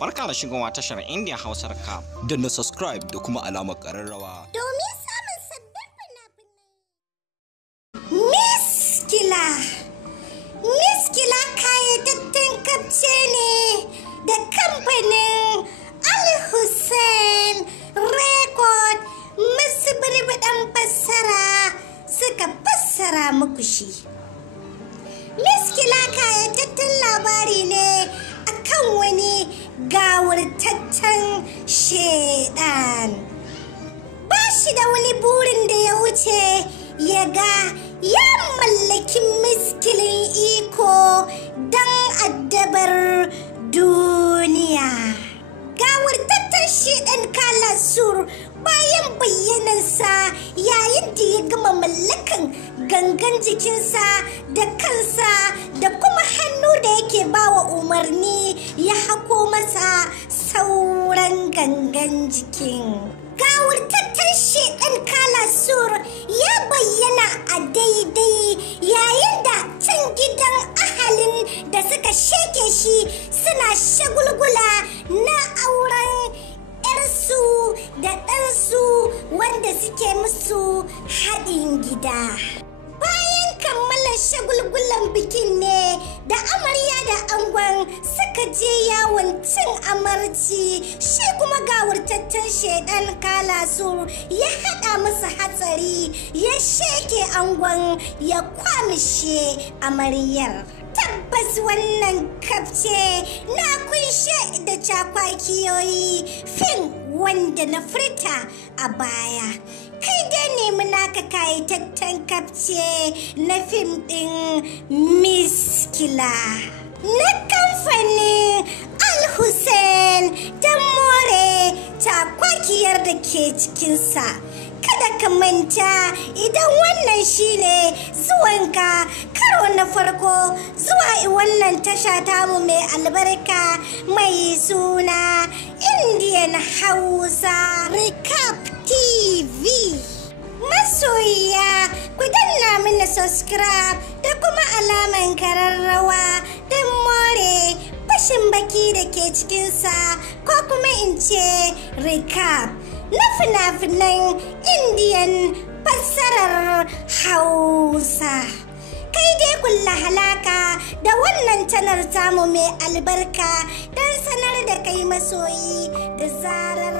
Barka da shigowa tashar Indian Hausar ka. Danna subscribe da kuma alamar ƙararrawa. Domin samun sabbin fina-finai. Miskila kayyadaddun kafce ne da kamfanin Al-Hussein Record masu birbiɗan fassara suka fassara muku shi. Miskila kayyadaddun labari ne akan wani gawurtaccen shedan. Ba shi da wani burin da ya wuce ya ga ya mallaki miskilin iko don addabar duniya. Gawurtaccen shedan Kalasur bayan bayyanansa yayin da ya gama mallakan gangan jikinsa da kansa da kuma hannu da yake bawa umarni ya hako masa sauran gangan jikin. Gawurtaccen shedan Kalasur ya bayyana a daidai yayin da can gidan ahalin da suka sheke shi suna shagulgula na auren 'yarsu da ɗansu wanda suke musu haɗin gida. Bayan kammala shagulgulan bikin ne da amarya da angon suka je yawon cin amarci, shi kuma gawurtaccen shedan Kalasur ya haɗa musu hatsari ya sheke angon ya kwamishe amaryar. Tabbas wannan kafce na kunshe da cakwakiyoyi fim wanda na furta a baya. Kai dai nemi naka kayataccen kafce na fim ɗin Miskila na kamfanin Al-Hussein don more cakwakiyar da ke cikinsa. Kada ka manta idan wannan shine zuwanka karo na farko zuwa wannan tasha tamu mai albarka mai suna Indian Hausa Recap TV. Masoyiya ku danna mana subscribe da kuma alaman kararrawa don more fashin baki da ke cikinsa ko kuma in ce recap na fina-finan Indian fassarar Hausa. Kai dai kulla halaka da wannan canar tamu mai albarka don sanar da kai masoyi da zarar